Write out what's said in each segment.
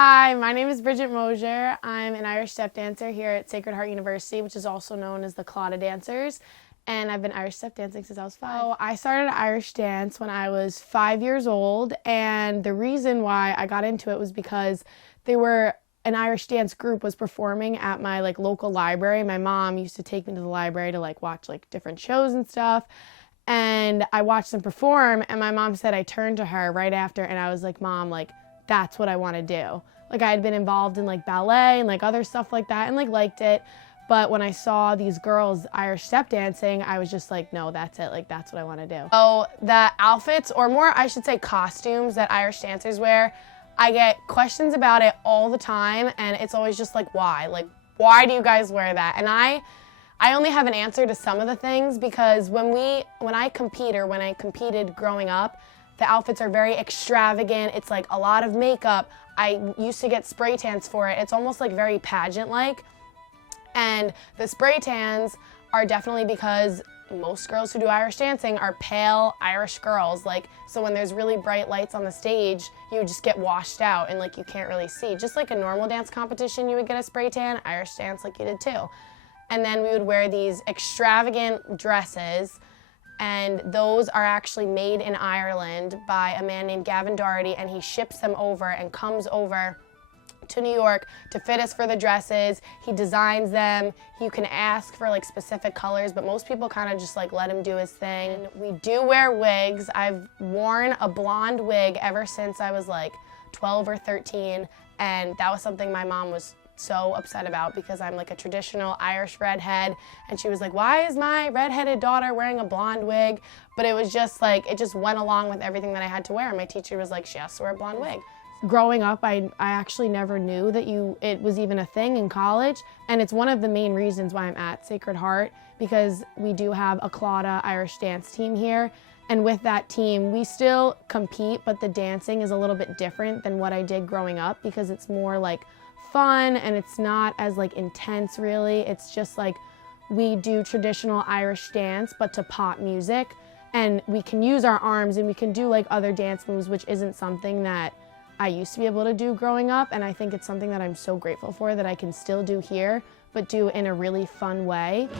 Hi, my name is Bridget Mosier. I'm an Irish step dancer here at Sacred Heart University, which is also known as the Claddagh Dancers, and I've been Irish step dancing since I was 5. So I started Irish dance when I was 5 years old, and the reason why I got into it was because an Irish dance group was performing at my local library. My mom used to take me to the library to watch different shows and stuff. And I watched them perform, and my mom said I turned to her right after, and I was like, "Mom, that's what I want to do." I had been involved in ballet and other stuff like that and liked it. But when I saw these girls Irish step dancing, I was just like, no, that's it. That's what I want to do. So the outfits, or more I should say costumes that Irish dancers wear, I get questions about it all the time, and it's always just why? Why do you guys wear that? And I only have an answer to some of the things, because when I competed growing up, the outfits are very extravagant. It's a lot of makeup. I used to get spray tans for it. It's almost very pageant-like. And the spray tans are definitely because most girls who do Irish dancing are pale Irish girls. So when there's really bright lights on the stage, you just get washed out and you can't really see. Just like a normal dance competition, you would get a spray tan, Irish dance you did too. And then we would wear these extravagant dresses, and those are actually made in Ireland by a man named Gavin Doherty, and he ships them over and comes over to New York to fit us for the dresses. He designs them. You can ask for specific colors, but most people kind of just let him do his thing. And we do wear wigs. I've worn a blonde wig ever since I was 12 or 13, and that was something my mom was so upset about, because I'm a traditional Irish redhead, and she was like, "Why is my redheaded daughter wearing a blonde wig?" But it was just it just went along with everything that I had to wear. My teacher was like, "She has to wear a blonde wig." Growing up, I actually never knew that it was even a thing in college, and it's one of the main reasons why I'm at Sacred Heart, because we do have a Claddagh Irish dance team here, and with that team, we still compete, but the dancing is a little bit different than what I did growing up, because it's more fun, and it's not as intense really. It's just we do traditional Irish dance but to pop music, and we can use our arms and we can do other dance moves, which isn't something that I used to be able to do growing up, and I think it's something that I'm so grateful for that I can still do here, but do in a really fun way.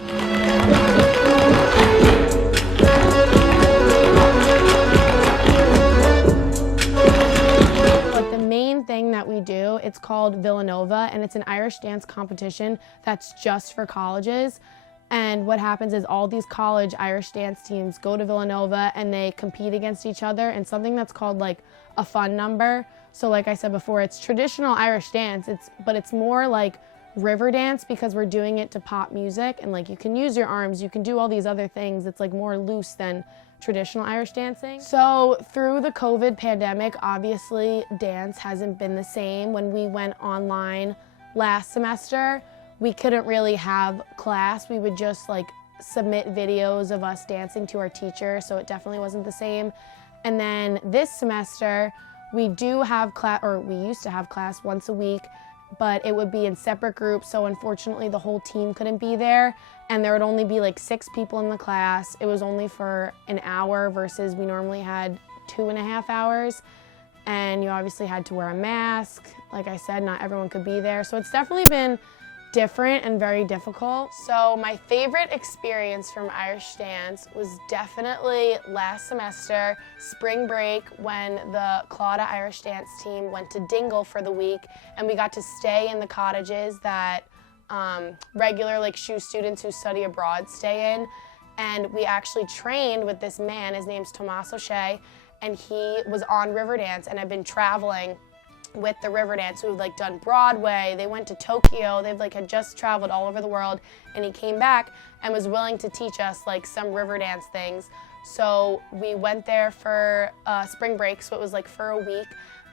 The main thing that we do, it's called Villanova, and it's an Irish dance competition that's just for colleges. And what happens is all these college Irish dance teams go to Villanova and they compete against each other in something that's called a fun number. So like I said before, it's traditional Irish dance, but it's more river dance, because we're doing it to pop music, and you can use your arms, you can do all these other things. It's more loose than traditional Irish dancing. So through the COVID pandemic, obviously dance hasn't been the same. When we went online last semester, we couldn't really have class. We would just submit videos of us dancing to our teacher, so it definitely wasn't the same. And then this semester, we do have class, or we used to have class once a week, but it would be in separate groups, so unfortunately the whole team couldn't be there, and there would only be 6 people in the class. It was only for an hour versus we normally had 2.5 hours, and you obviously had to wear a mask. Like I said, not everyone could be there, so it's definitely been different and very difficult. So my favorite experience from Irish dance was definitely last semester, spring break, when the Claddagh Irish dance team went to Dingle for the week, and we got to stay in the cottages that regular SHU students who study abroad stay in. And we actually trained with this man. His name's Tomas O'Shea, and he was on Riverdance, and I've been traveling with the Riverdance, who've done Broadway. They went to Tokyo. They've had just traveled all over the world, and he came back and was willing to teach us some Riverdance things. So we went there for spring break, so it was for a week,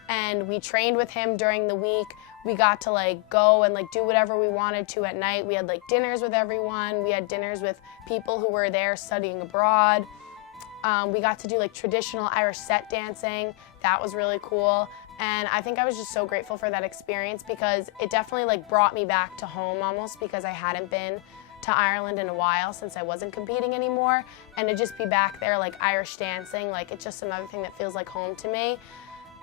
and we trained with him during the week. We got to go and do whatever we wanted to at night. We had dinners with everyone. We had dinners with people who were there studying abroad. We got to do traditional Irish set dancing. That was really cool. And I think I was just so grateful for that experience, because it definitely brought me back to home almost, because I hadn't been to Ireland in a while since I wasn't competing anymore. And to just be back there Irish dancing, it's just another thing that feels like home to me.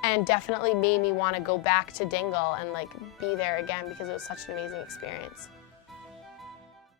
and definitely made me want to go back to Dingle and like be there again because it was such an amazing experience.